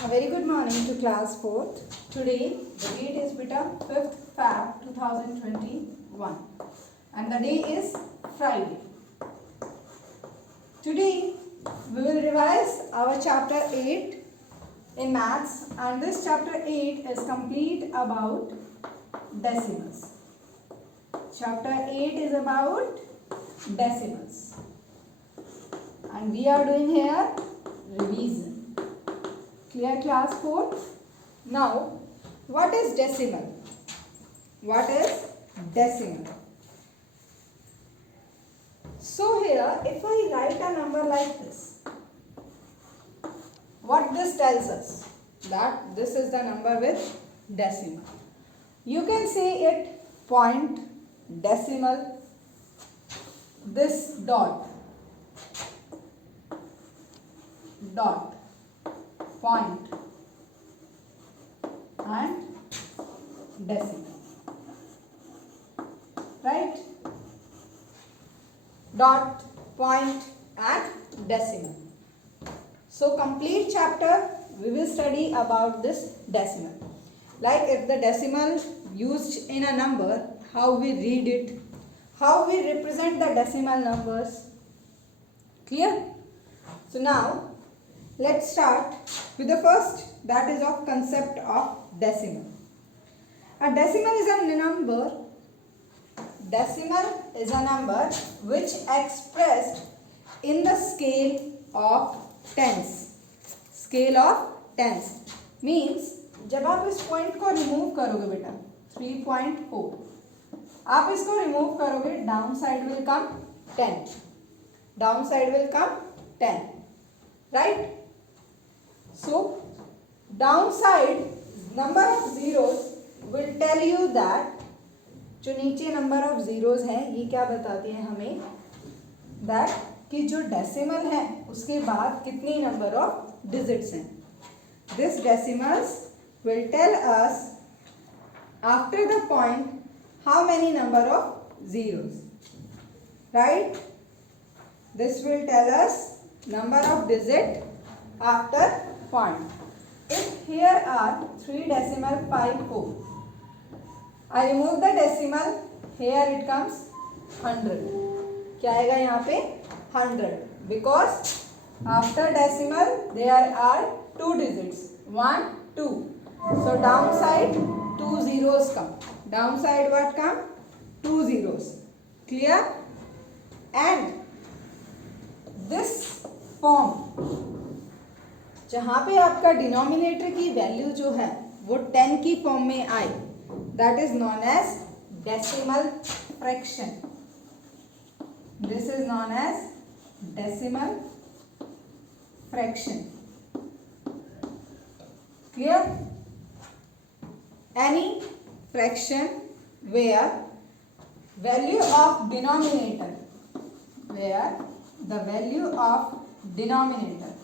A very good morning to class 4th. Today the date is beta 5th Feb 2021 and the day is Friday. Today we will revise our chapter 8 in maths, and this chapter 8 is complete about decimals. Chapter 8 is about decimals and we are doing here revision. Clear class 4? Now, what is decimal? What is decimal? So here, if I write a number like this, what this tells us? That this is the number with decimal. You can say it point, decimal, this dot, point and decimal, right? Dot, point and decimal. So complete chapter we will study about this decimal. Like if the decimal used in a number, how we read it, how we represent the decimal numbers. Clear? So now let's start with the first, that is of concept of decimal. A decimal is a number. Decimal is a number which expressed in the scale of tens. Scale of tens means जब आप इस point को remove करोगे बेटा 3.4, आप इसको remove करोगे, down side will come 10. Down side will come 10, right? So downside number of zeros will tell you that जो नीचे नंबर ऑफ जीरोस हैं ये क्या बताती हैं हमें, दैट कि जो डेसिमल है उसके बाद कितनी नंबर ऑफ डिजिट्स हैं. This decimals will tell us after the point how many number of zeros, right? This will tell us number of digit after point. If here are 3 decimal 5 4, I remove the decimal, here it comes 100. क्या आएगा यहाँ पे 100, because after decimal there are 2 digits 1 2. So downside 2 zeros come. Downside what come? 2 zeros. Clear? And this form जहाँ पे आपका denominator की value जो है वो 10 की फॉर्म में आए, that is known as decimal fraction. This is known as decimal fraction. Clear? Any fraction where value of denominator, where the value of denominator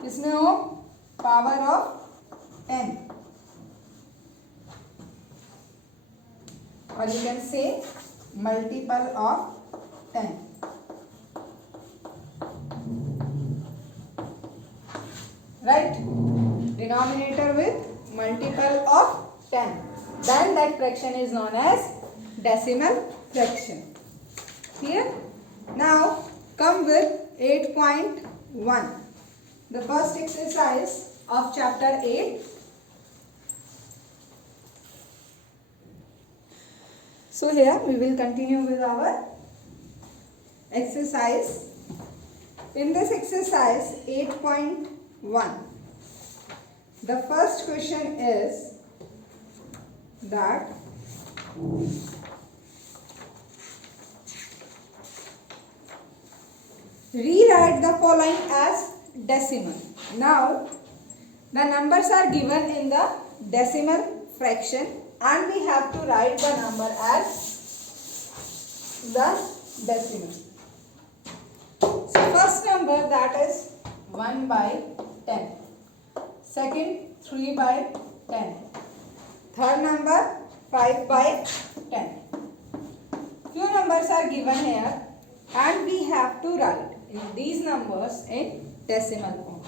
किसमें हो? पावर ऑफ 10, और you can say multiple of 10. Right? Denominator with multiple of 10, then that fraction is known as decimal fraction. Clear? Now come with 8.1. The first exercise of chapter 8. So here we will continue with our exercise. In this exercise 8.1, the first question is that rewrite the following as decimal. Now the numbers are given in the decimal fraction and we have to write the number as the decimal. So first number, that is 1 by 10, second 3 by 10, third number 5 by 10. Few numbers are given here and we have to write these numbers in decimal form.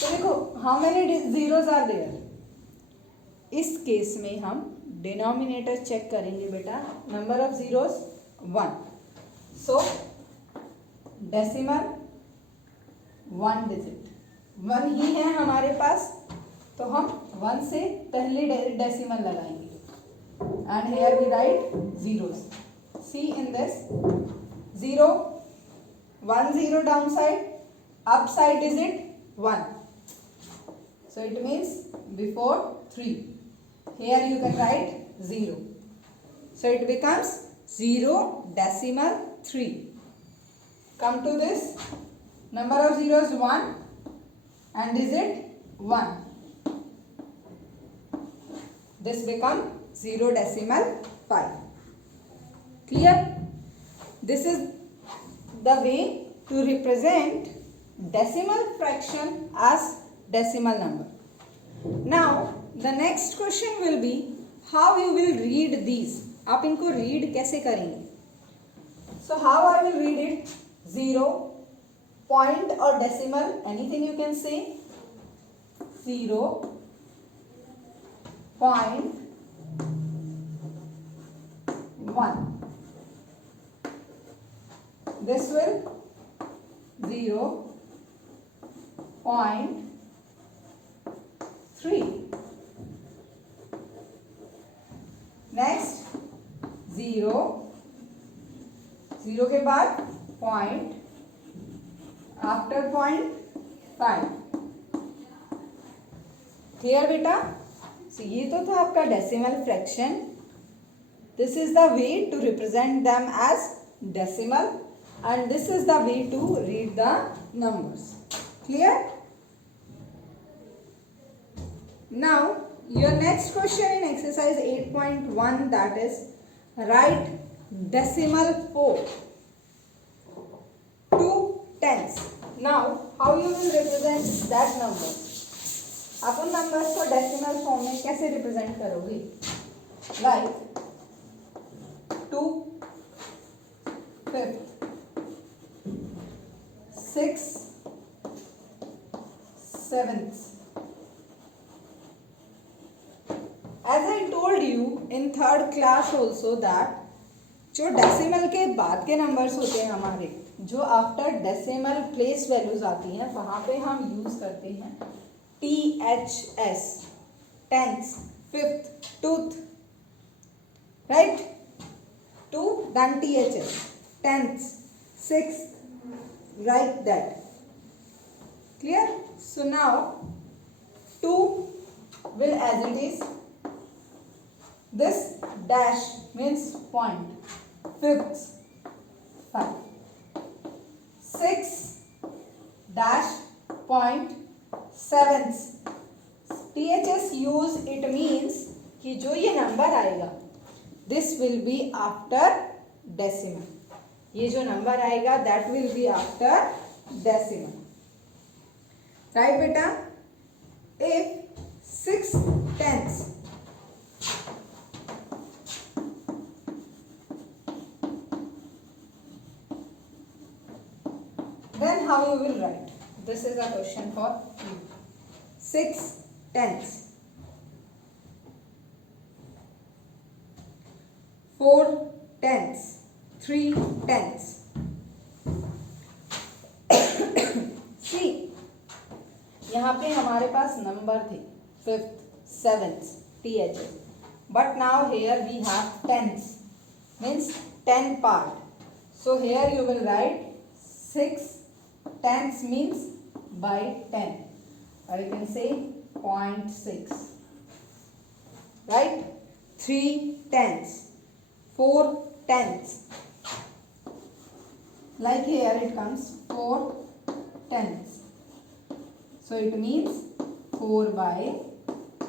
तो देखो how many zeros are there, इस case में हम denominator check करेंगे बेटा, number of zeros 1, so decimal 1 digit 1 ही है हमारे पास, तो हम 1 से पहले डेसिमल लगाएंगे and here we write zeros. See in this 0, 1 0 downside, upside digit 1, so it means before 3, here you can write 0, so it becomes 0 decimal 3. Come to this, number of zeros 1 and digit 1, this become 0 decimal 5. Clear? This is the way to represent decimal fraction as decimal number. Now the next question will be how you will read these. आप इनको read कैसे करेंगे? So how I will read it? 0, point or decimal, anything you can say. 0, point 1. This will 0.3. Next 0, 0 के बाद point, after point 5. Clear बेटा? So ये तो था आपका decimal fraction. This is the way to represent them as decimal and this is the way to read the numbers. Clear? Now your next question in exercise 8.1, that is write decimal 4 to tens. Now how you will represent that number? आप उन numbers को decimal form में कैसे represent करोगे? Like 2 5th, 6 7th. As I told you in 3rd class also that जो decimal के बाद के नंबर्स होते हैं हमारे, जो आफ्टर डेसिमल प्लेस वैल्यूज आती हैं, वहाँ पे हम यूज करते हैं THS, tenth, fifth, tooth, right, 2 then THS, tenth, sixth, like that. Clear? So now 2 will as it is, this dash means point, fifth 5, 6 dash point, seventh, THS use it means कि जो ये number आएगा this will be after decimal. ये जो number आएगा that will be after decimal. Right बेटा? If 6 tenths then how you will write? This is a question for you. 6 tenths, 4 tenths, 3 tenths. See, यहाँ पे हमारे पास नंबर थे 5th, 7th, THS, but now here we have tenths, means 10 part. So here you will write 6 tenths means by 10, or you can say 0.6, right? 3 tenths, 4 tenths, like here it comes 4 tenths, so it means 4 by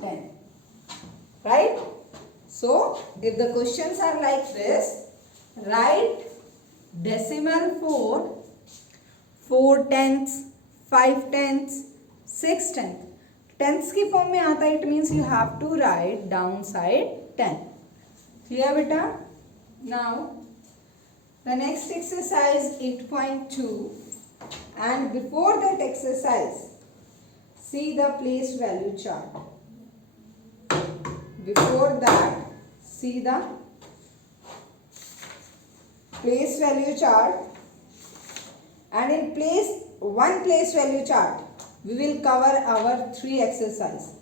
10, right? So if the questions are like this, write decimal 4 tenths, 5 tenths, 6 tenths. टेंथ्स की form में आता है, it means you have to write down side 10. Clear बेटा? Now the next exercise 8.2 and before that exercise see the place value chart. Before that, see the place value chart, and in one place value chart we will cover our 3 exercise,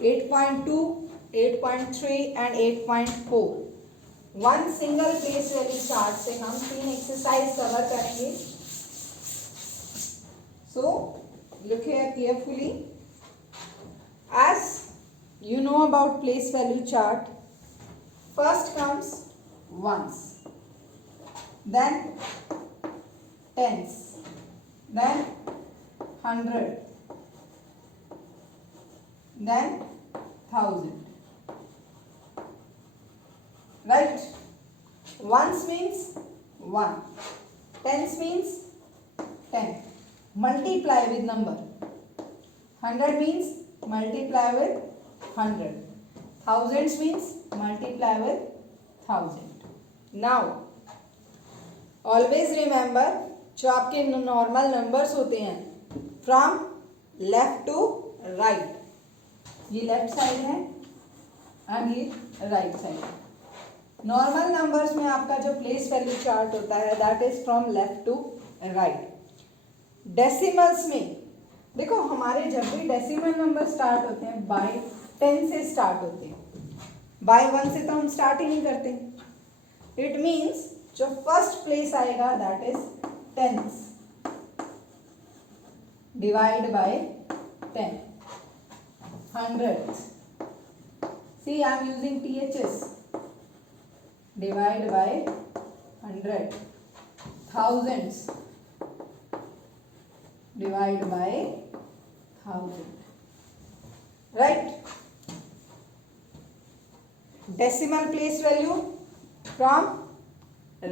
8.2, 8.3 and 8.4. One single place value chart से हम 3 exercise cover करेंगे. सो look here carefully. As you know about place value chart, first comes ones, then tens, then 100, then 1000. Right? Ones means 1, tens means 10. Multiply with number. 100 means multiply with 100. Thousands means multiply with 1000. Now, always remember, जो आपके normal numbers होते हैं, from left to right, ये left side है and ये right side है. Normal numbers में आपका जो प्लेस वैल्यू चार्ट होता है that is from left to right. Decimals में देखो, हमारे जब भी डेसिमल नंबर स्टार्ट होते हैं बाय 10 से स्टार्ट होते हैं, बाय 1 से तो हम स्टार्ट ही नहीं करते. इट मीन्स जो फर्स्ट प्लेस आएगा that is tens, divide by 10. Hundreds, see I am using THS, divide by 100. Thousands, divide by 1000. Right? Decimal place value from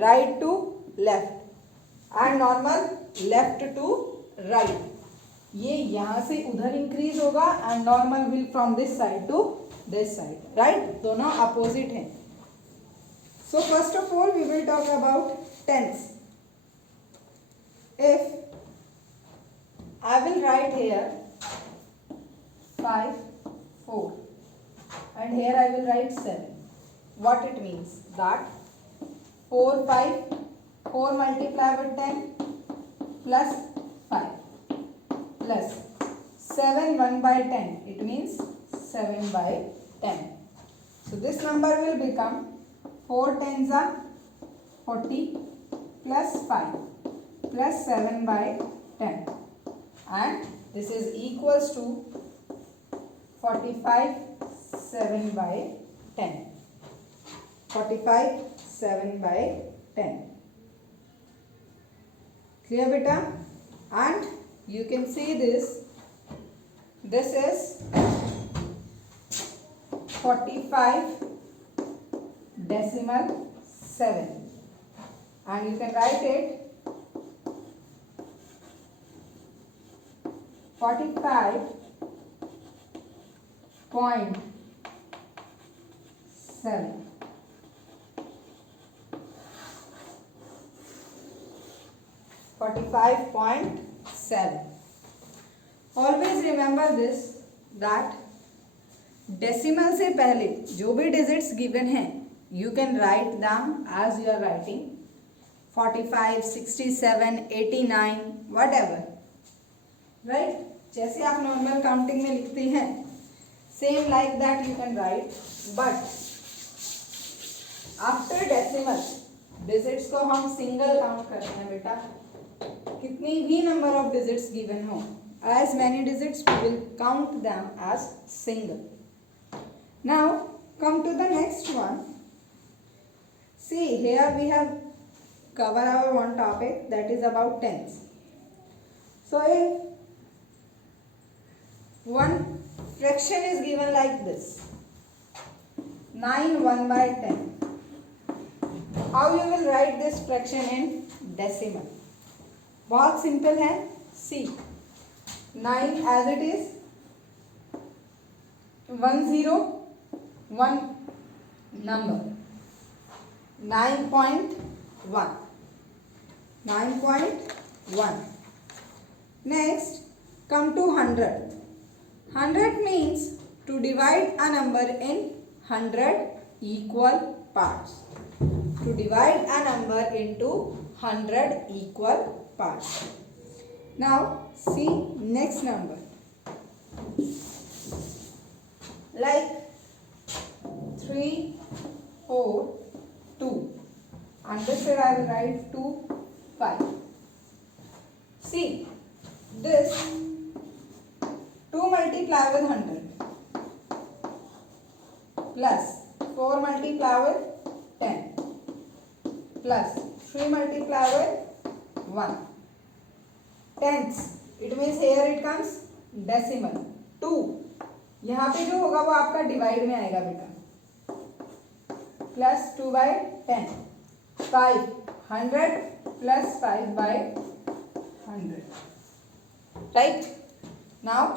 right to left and normal left to right. ये यहाँ से उधर increase होगा and normal will from this side to this side. Right? दोनों opposite हैं. So first of all we will talk about tens. If I will write here 5, 4 and here I will write 7. What it means? That 4 multiply with 10 plus 5 plus 7 1 by 10. It means 7 by 10. So this number will become 4 tens are 40 plus 5 plus 7 by 10, and this is equals to 45 7 by 10. 45 7 by 10. Clear beta? And you can see this is 45 decimal 7, and you can write it 45.7. 45.7. Always remember this, that decimal से पहले जो भी digits given हैं you can write them as you are writing 45, 67, 89, whatever. Right? जैसे आप normal counting में लिखते हैं, same like that you can write. But after decimal digits को हम सिंगल काउंट करते हैं बेटा. कितनी भी नंबर ऑफ डिजिट्स गिवन हो, as many digits we will count them as single. Now come to the next one. See, here we have covered our one topic, that is about tens. So if one fraction is given like this, 9 1 by 10, how you will write this fraction in decimal? बहुत simple है. See, 9 as it is, 1 0 1 number, 9.1. 9.1. Next come to 100. 100 means to divide a number in 100 equal parts. To divide a number into 100 equal parts. Now see next number. Like 3, 4, 2. And this way I will write 2, 5. See this 2 multiply with 100 plus 4 multiply with 10 plus 3 multiply with 1. Tenths. It means here it comes decimal. 2. यहाँ पे जो होगा वो आपका divide में आएगा बेटा. Plus 2 by 10. 5. 100 plus 5 by 100. Right? Now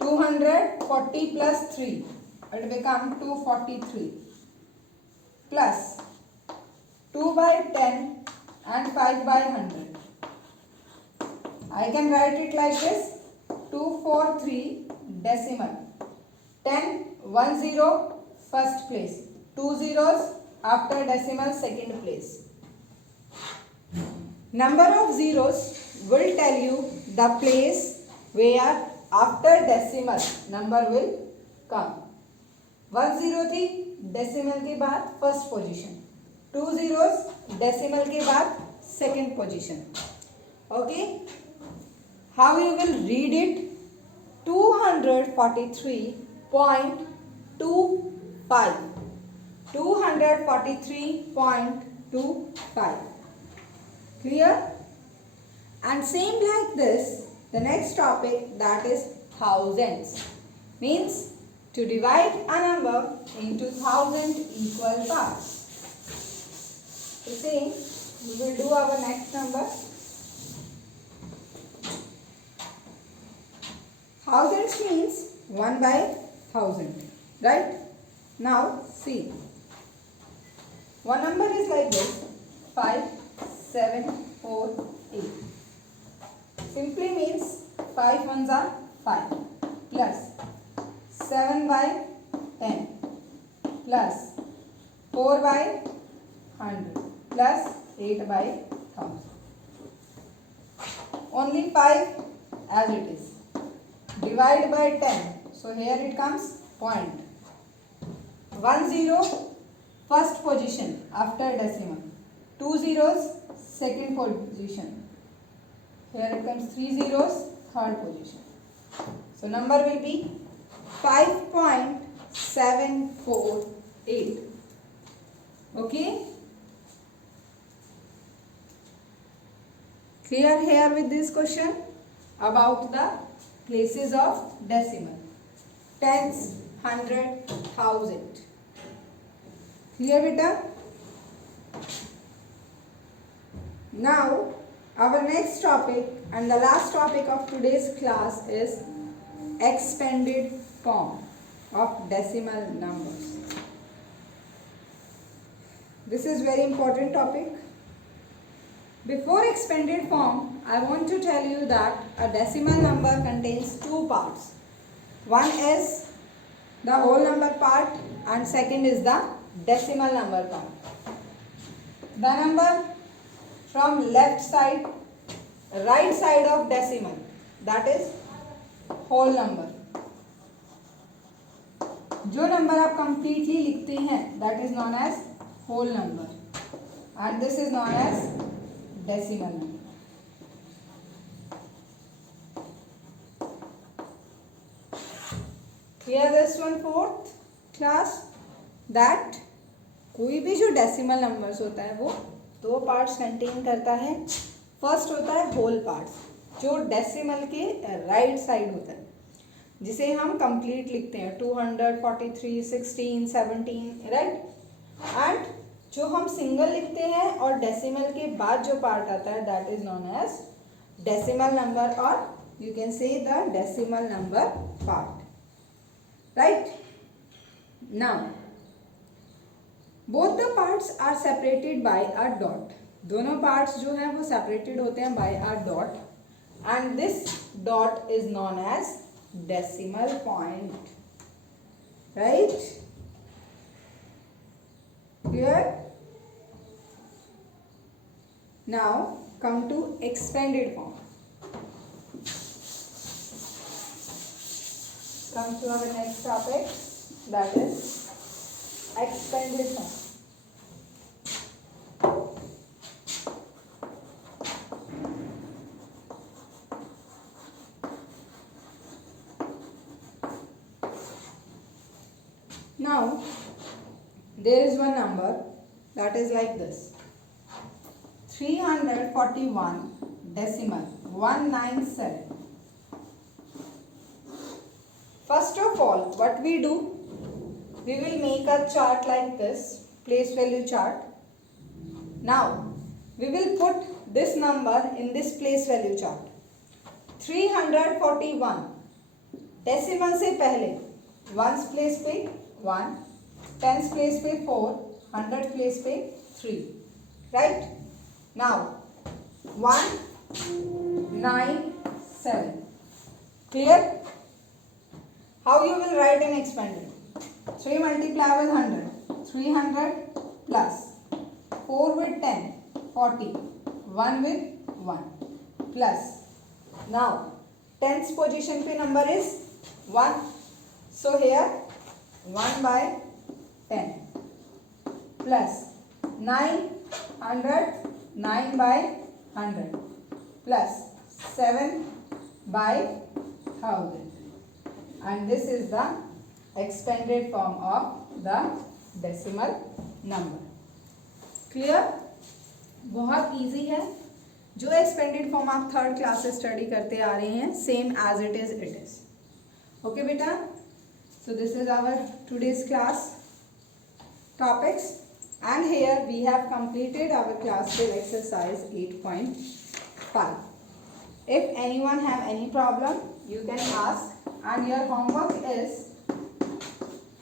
240 plus 3. It become 243. Plus 2 by 10 and 5 by 100. I can write it like this. 243 decimal. 10, 1 0 first place. 2 zeros after decimal second place. Number of zeros will tell you the place where after decimal number will come. 1 0 थी decimal के बाद first position. 2 zeros decimal के बाद second position. Okay? How you will read it? 243.25. 243.25. Clear? And same like this, the next topic, that is thousands. Means to divide a number into 1000 equal parts. So same, we will do our next number. Thousands means 1 by 1000. Right? Now see. One number is like this. 5, 7, 4, 8. Simply means 5 ones are 5 plus 7 by 10 plus 4 by 100 plus 8 by 1000. Only 5 as it is. Divide by 10. So here it comes point. 1 0 first position after decimal. 2 zeros second position. Here it comes 3 zeros third position. So number will be 5.748. Okay? Clear here with this question about the places of decimal. Tens, 100, 1000. Clear beta? Now our next topic and the last topic of today's class is expanded form of decimal numbers. This is very important topic. Before expanded form, I want to tell you that a decimal number contains two parts. One is the whole number part and second is the decimal number part. The number from left side, right side of decimal, that is whole number. जो number आप completely लिखते हैं, that is known as whole number, and this is known as decimal number. Here this one fourth class, that कोई भी जो decimal numbers होता है वो दो पार्ट्स कंटेन करता है. फर्स्ट होता है होल पार्ट्स, जो डेसिमल के राइट साइड होता है, जिसे हम कंप्लीट लिखते हैं 243, 16, 17, राइट. एंड जो हम सिंगल लिखते हैं और डेसिमल के बाद जो पार्ट आता है, that is known as decimal number, और you can say the decimal number part. Right. Now both the parts are separated by a dot. दोनों पार्ट्स जो हैं वो सेपरेटेड होते हैं by a dot, and this dot is known as decimal point. Right? Clear? Now come to expanded form. Come to our next topic, that is expanded form. Now there is one number that is like this, 341 decimal 197. First of all, what we do, we will make a chart like this, place value chart. Now we will put this number in this place value chart. 341 decimal से पहले ones place पे 1, tens place पे 4, 100 place पे 3, right? Now 197. Clear? How you will write in expanded? 3 multiply with 100, 300 plus 4 with 10, 40, 1 with 1 plus. Now tens position पे number is 1. So here 1 by 10 plus 900, 9 by 100 plus 7 by 1000. And this is the expanded form of the decimal number. Clear? बहुत easy है. जो expanded form आप third class से study करते आ रहे हैं, same as it is. Okay बेटा? So this is our today's class topics, and here we have completed our class with exercise 8.5. If anyone have any problem, you can ask, and your homework is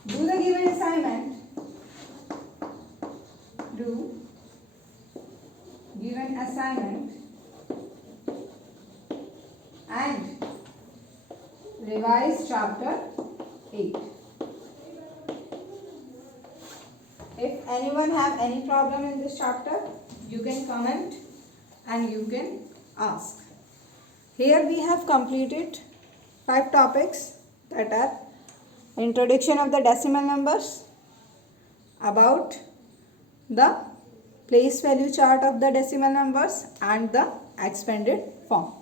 do the given assignment, do given assignment and revise chapter 8. If anyone have any problem in this chapter, you can comment and you can ask. Here we have completed 5 topics, that are introduction of the decimal numbers, about the place value chart of the decimal numbers, and the expanded form.